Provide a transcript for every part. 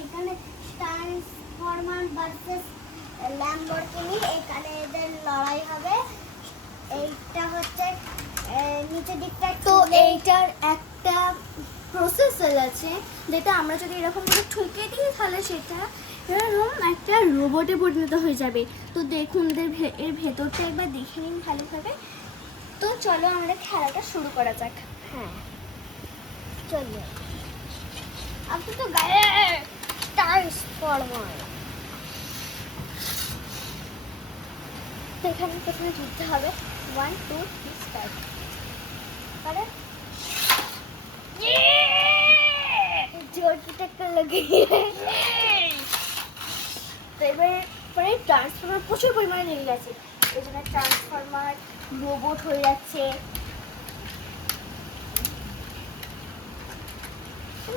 এখানে transformer versus Lamborghini, এখানে এদের লড়াই হবে। এইটা হচ্ছে নিচের দিকটা। তো এইটার একটা প্রসেসর আছে, যেটা আমরা যদি এরকম করে ঠুকে দিই তাহলে সেটা এরকম একটা রোবটে পরিণত হয়ে যাবে। তো দেখুন এর ভেতরটা একবার দেখে নিন ভালোভাবে। তো চলো আমরা খেলাটা শুরু করা যাক। হ্যাঁ চলো, আপনি তো গায়ে ট্রান্সফরমার। তো এখানে প্রথমে জিততে হবে। 1 2 3 স্টার্ট করে জোরটা একটা লাগে। তো এবারে ট্রান্সফরমার প্রচুর পরিমাণে লেগে গেছে, এই জন্য ট্রান্সফরমার রোবট হয়ে যাচ্ছে।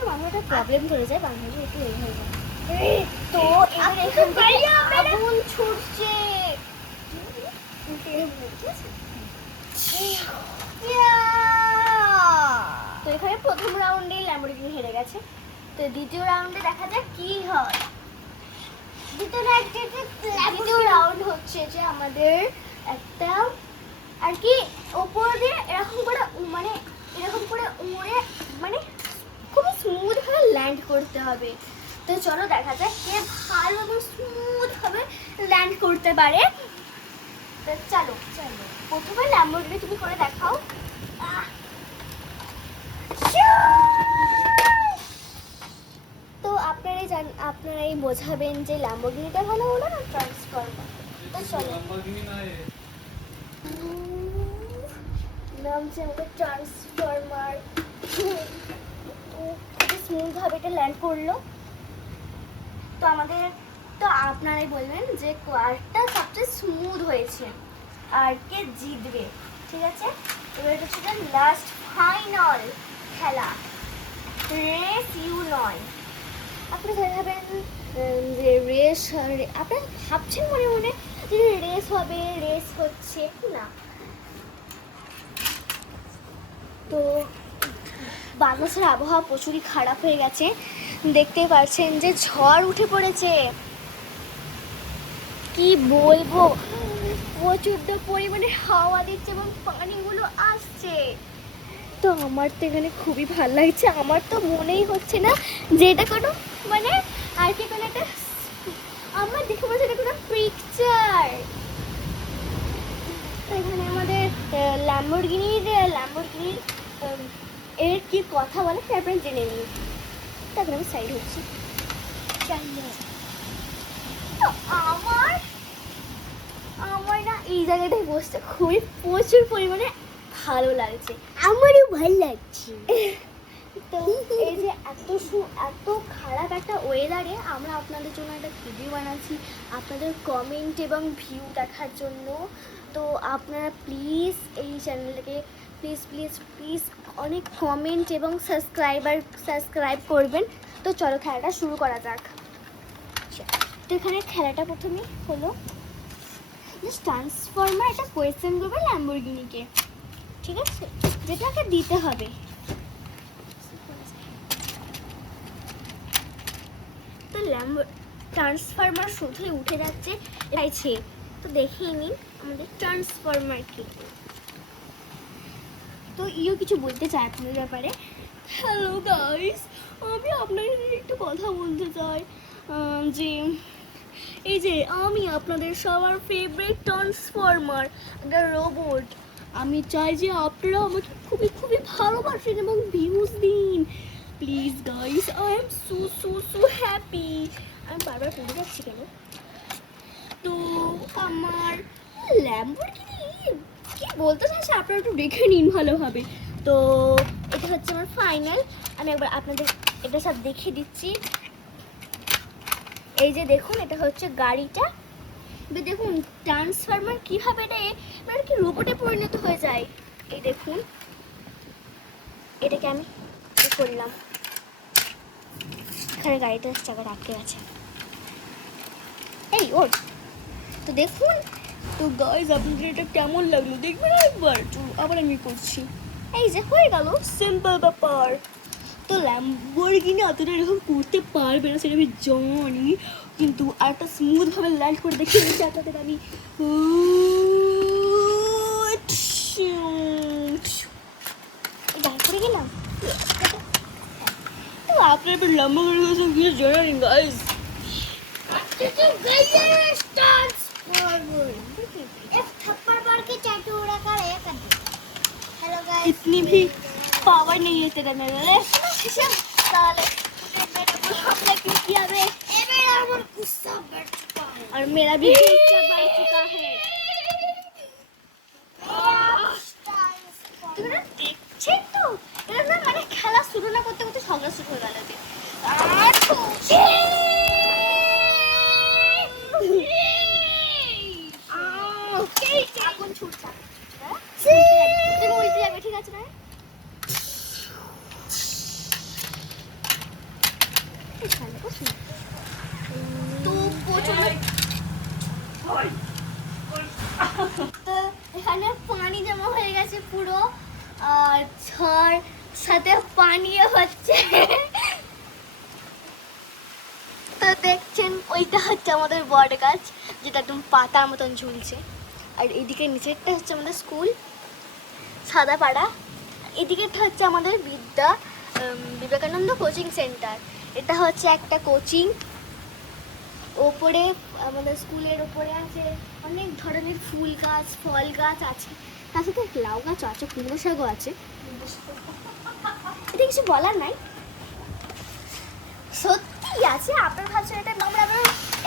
বাংলাটা প্রবলেম ধরে যায়, বাংলাটা একটু এই হয়ে যায়। তো এবার এখান থেকে আগুন ছুটছে। তো এখানে প্রথম রাউন্ডে ল্যাম্বরগিনি হেরে গেছে। তো দ্বিতীয় রাউন্ডে দেখা যাক কি হয়। দ্বিতীয় রাউন্ড হচ্ছে যে আমাদের একটা আর কি ওপর দিয়ে এরকম করে মানে এরকম করে উড়ে মানে খুব স্মুথ ভাবে ল্যান্ড করতে হবে। তো চলো দেখা যাক কে ভালো এবং স্মুথ ভাবে ল্যান্ড করতে পারে। তো চলো চলো প্রথমে ল্যাম্বরগিনি তুমি করে দেখাও। তো আপনারাই বোঝাবেন যে ল্যাম্বরগিনিটা ভালো হলো না ট্রান্সফরমার। তো চলো নামছে আমাদের ট্রান্সফরমার। খুব স্মুথ ভাবে এটা ল্যান্ড করলো। তো আপনারাই বলবেন যে কারটা সবচেয়ে স্মুথ হয়েছে আর কে জিতবে। ঠিক আছে, এবার এটা হচ্ছে লাস্ট ফাইনাল খেলা, রেস ইউ নয়। আপনি ধরে ভাবেন যে রেস, আপনি ভাবছেন মনে মনে যে রেস হবে, রেস হচ্ছে না। তো বাংলাদেশের আবহাওয়া প্রচুরই খারাপ হয়ে গেছে, দেখতেই পাচ্ছেন যে ঝড় উঠে পড়েছে। কি বলবো, প্রচুর পরিমাণে হাওয়া দিচ্ছে এবং পানিগুলো আসছে। তো আমার তো এখানে খুবই ভালো লাগছে। আমার তো মনেই হচ্ছে না যে এটা কোনো মানে আর কি কোনো একটা আমার দেখে বলছে এটা কোনো পিকচার। তো এখানে আমাদের ল্যাম্বরগিনির এর কি কথা বলে তারপরে জেনে নিই। তারপরে আমি সাইড হচ্ছি। তো আমার না এই জায়গাটায় বসতে খুবই প্রচুর পরিমাণে ভালো লাগছে। আমারও ভালো লাগছে। তো এই যে এত খারাপ একটা ওয়েদারে আমরা আপনাদের জন্য একটা ভিডিও বানাচ্ছি আপনাদের কমেন্ট এবং ভিউ দেখার জন্য। তো আপনারা প্লিজ এই চ্যানেলটাকে প্লিজ প্লিজ প্লিজ অনেক কমেন্ট এবং সাবস্ক্রাইব করবেন। তো চলো খেলাটা শুরু করা যাক। তো এখানে খেলাটা প্রথমে হলো ট্রান্সফরমার একটা কোয়েশ্চেন করবে ল্যাম্বরগিনিকে, ঠিক আছে, যেটাকে দিতে হবে। তো ট্রান্সফরমার শুধুই উঠে যাচ্ছে চাইছে। তো দেখিয়ে নিন আমাদের ট্রান্সফরমার কি। তো ইও কিছু বলতে চাই আপনাদের ব্যাপারে। হ্যালো গাইস, আমি আপনাদের সাথে একটু কথা বলতে চাই যে এই যে আমি আপনাদের সবার ফেভারিট ট্রান্সফরমার একটা রোবট। আমি চাই যে আপনারা আমাকে খুবই খুবই ভালোবাসেন এবং ভিউজ দিন please guys. I am so so so happy. আমি বারবার পড়ে যাচ্ছি কেন? তো আমার ল্যাম্বরগিনি কি বলতে চাইছে আপনারা একটু দেখে নিন ভালোভাবে। তো এটা হচ্ছে আমার ফাইনাল। আমি একবার আপনাদের এটা সব দেখিয়ে দিচ্ছি। এই যে দেখুন এটা হচ্ছে গাড়িটা। দেখুন ট্রান্সফরমার কীভাবে মানে কি রোবটে পরিণত হয়ে যায়। এই দেখুন এটাকে আমি করলাম, এখানে গাড়িটার চাকাটা আটকে গেছে। এই ওর তো দেখুন। তো গাইস আপনাদের এটা কেমন লাগলো দেখবেন একবার। তো আবার আমি করছি। এই যে হয়ে গেল, সিম্পল ব্যাপার। তো ল্যাম্বরগিনি অতটা এরকম করতে পারবে না সেটা আমি জানি, কিন্তু আর একটা স্মুথভাবে ল্যান্ড করে দেখিয়ে দিচ্ছি আপনাদের আমি। গাড়ি করে গেলাম। তো আপনার এবার ল্যাম্বরগিনি কাছে গিয়ে জানেন গাইস। एक थप्पड़ मार के चाटू उड़ा कर एक कर दे। हेलो गाइस, इतनी भी पावर नहीं है तेरे में रे साले, मेरे हमने क्यों किया बे? ए मेरा मन गुस्सा बढ़ चुका है। और मेरा भी गुस्सा बढ़ चुका है। তোমরা দেখছেন তো, এরা না মানে খেলা শুরু না করতে করতে ঝগড়া শুরু হয়ে গেল যে আগুন ছুটছে। তুমি উল্টে যাবে, ঠিক আছে না? তো তো এখানে পানি জমা হয়ে গেছে পুরো, আর ঝড় সাথে পানিও হচ্ছে। তো দেখছেন ওইটা হচ্ছে আমাদের বট গাছ, যেটা একদম পাতার মতন ঝুলছে। আর এদিকে নিচেরটা হচ্ছে আমাদের স্কুল সাদাপাড়া, এদিকেরটা হচ্ছে আমাদের বিবেকানন্দ কোচিং সেন্টার। এটা হচ্ছে একটা কোচিং। ওপরে আমাদের স্কুলের ওপরে আছে অনেক ধরনের ফুল গাছ, ফল গাছ আছে, তার সাথে লাউ গাছ আছে, কুমড়ো শাকও আছে। এটা কিছু বলার নাই, সত্যি আছে। আপনার ভাবছেন এটা আমরা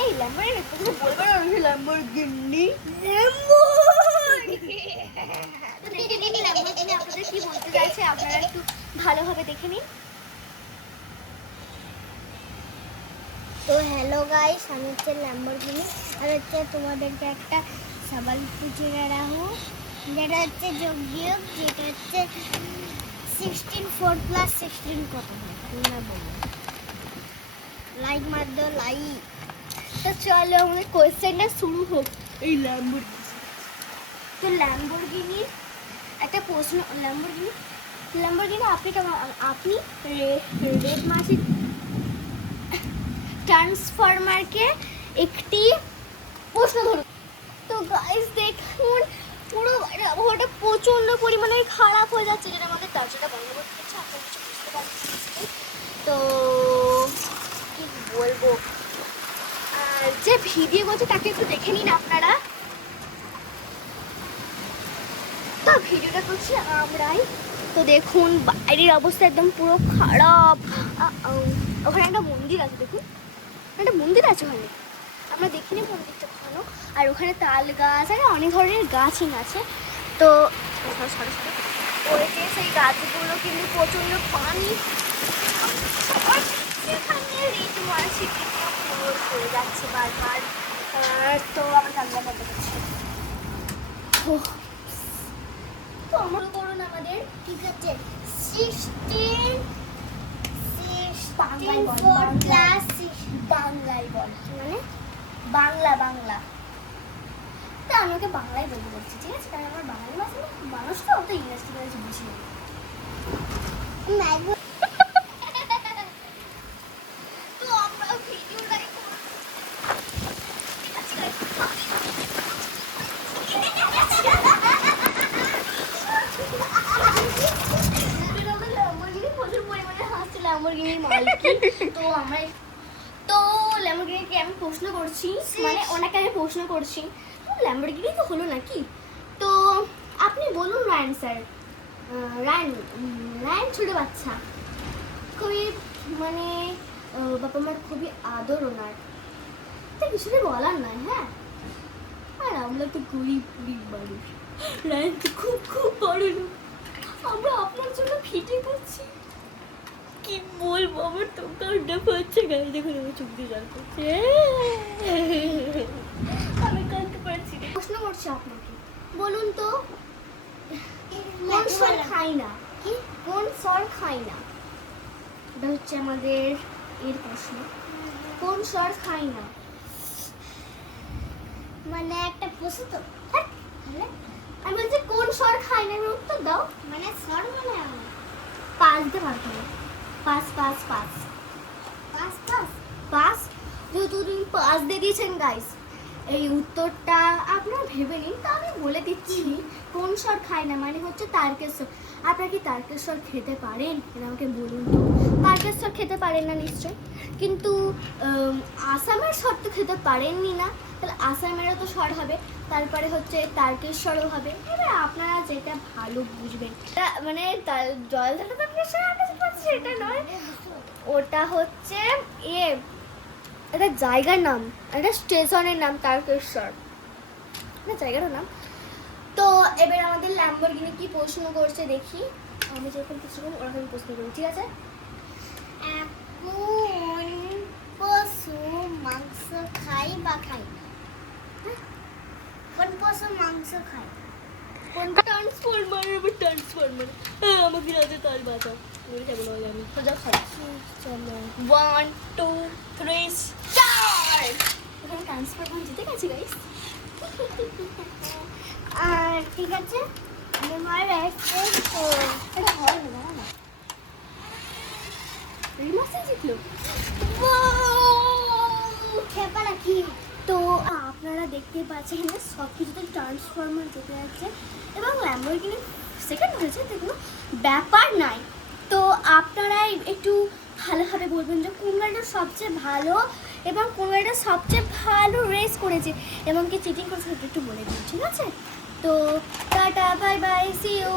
এই ল্যাম্বরগিনি তুমি বলবে না ল্যাম্বরগিনি ল্যাম্বরগিনি আপনাদের কি বলতে চাইছে আপনারা একটু ভালোভাবে দেখে নিন। तो हेलो गाइस, আমি হচ্ছে ল্যাম্বরগিনি। আর হচ্ছে তোমাদেরকে একটা সওয়াল पूछे रहा हूँ, যেটা হচ্ছে যোগ বিয়োগ, যেটা হচ্ছে 16 4 প্লাস 16 কত হয় তোমরা বলো। লাইক মার দাও, লাইক। তো চলো আমাদের কোয়েশ্চেনটা শুরু হোক। এই ল্যাম্বরগিনি, তো ল্যাম্বরগিনির একটা প্রশ্ন। ল্যাম্বরগিনি আপনি রেড মাসির ট্রান্সফরমারকে একটি প্রশ্ন ধরুন। তো গাইস দেখুন পুরো আবহাওয়াটা প্রচণ্ড পরিমাণে খারাপ হয়ে যাচ্ছে, যেটা আমাদের দরজাটা বন্ধ করতে হচ্ছে, আপনারা কিছু বুঝতে পারছেন। তো কি বলবো, আর যে ভিডিও করছে তাকে একটু দেখে নিন আপনারা। তো ভিডিওটা করছি আমরাই। তো দেখুন বাইরের অবস্থা একদম পুরো খারাপ। ওখানে একটা মন্দির আছে, দেখুন একটা মন্দির আছে ওখানে, আমরা দেখিনি মন্দিরটা কখনো। আর ওখানে তাল গাছ আর অনেক ধরনের গাছই আছে। তো ওই যে সেই গাছগুলো কিন্তু প্রচণ্ড পানি, সেখানে রিট মারছি পড়ে যাচ্ছে বারবার। তো আমার কান্না বন্ধ করছি। তো আমরা করুন আমাদের ঠিক আছে, 16 বাংলায় 4 বল, প্লাস বাংলায় বল মানে বাংলা। তা আমি ওকে বাংলায় বলতে বলছি, ঠিক আছে? কারণ আমার বাঙালি মানুষ তো অত ইংরেজি বুঝি না। তো আমরা ভিডিওটাই প্রচুর পরিমাণে হাসছে ল্যাম্বরগিনির মালিক। তো ল্যাম্বরগিনিকে আমি প্রশ্ন করছি, মানে ওনাকে আমি প্রশ্ন করছি, ল্যাম্বরগিনি তো হলো নাকি। তো আপনি বলুন রায়ন স্যার। রায়ন ছোট বাচ্চা, খুবই মানে বাবা মার খুবই আদর ওনার, তা কিছুটা বলার নাই। হ্যাঁ, আর আমরা তো গরিব মানুষ, রায়ন তো খুব বড় লোক, আমরা আপনার জন্য ফিটে করছি। কি বলবো, আমার তো কান্না পাচ্ছে গায়ে, দেখুন আমার চোখ দিয়ে জল পড়ছে, আমি কাঁদতে পারছি না। প্রশ্ন করছি আপনাকে, বলুন তো কোন স্বর খাই না? কি কোন স্বর খাই না? এটা হচ্ছে আমাদের এর প্রশ্ন, কোন স্বর খাই না? মানে একটা প্রশ্ন তো, আমি বলছি কোন স্বর খাই না, উত্তর দাও। মানে স্বর মানে পাঁচ দিতে পারবো না। Pass pass pass pass pass pass, যেহেতু তুমি পাস দিয়ে দিয়েছেন গাইস, এই উত্তরটা আপনারা ভেবে নিন। তা আমি বলে দিচ্ছি, কোন স্বর খায় না মানে হচ্ছে তারকেশ্বর। আপনারা কি তারকেশ্বর খেতে পারেন? এটা আমাকে বলুন তো। তারকেশ্বর খেতে পারেন না নিশ্চয়, কিন্তু আসামের স্বর তো খেতে পারেননি না, তাহলে আসামেরও তো স্বর হবে, তারপরে হচ্ছে তারকেশ্বরও হবে। এবার আপনারা যেটা ভালো বুঝবেন, মানে জলধারা তারকেশ্বর সেটা নয়, ওটা হচ্ছে একটা জায়গার নাম, একটা স্টেশনের নাম তারকেশ্বর, একটা জায়গার নাম। তো এবার আমাদের ল্যাম্বরগিনি কি প্রশ্ন করছে দেখি। আমি যখন কিছু করবো ওরকম প্রশ্ন করি, ঠিক আছে? কোন পশু মাংস খায় বা খায় না? কোন পশু মাংস খায়? কোন ট্রান্সফরমার? এবার ট্রান্সফরমার, আমাকে রাতে তার বাঁচাও, আমি কেমন হয়ে যাবে সোজা খাচ্ছি। চলো 1 2 3 স্টার্ট। এখানে ট্রান্সফরমার জিতে গেছি গাইস। আর ঠিক আছে, আমার একটা এটা হয় না, দাঁড়া না, রিমাসে জিতলো। খেপা নাকি? তো আপনারা দেখতে পাচ্ছেন সব কিছুতে ট্রান্সফরমার যেতে যাচ্ছে এবং ল্যাম্বরগিনি সেকেন্ড হয়েছে, তো কোনো ব্যাপার নাই। তো আপনারাই একটু ভালোভাবে বলবেন যে কোন গাড়িটা সবচেয়ে ভালো এবং কোন গাড়িটা সবচেয়ে ভালো রেস করেছে এবং কি চিটিং করেছে, একটু বলে দিন, ঠিক আছে? তো tata, bye bye, see you.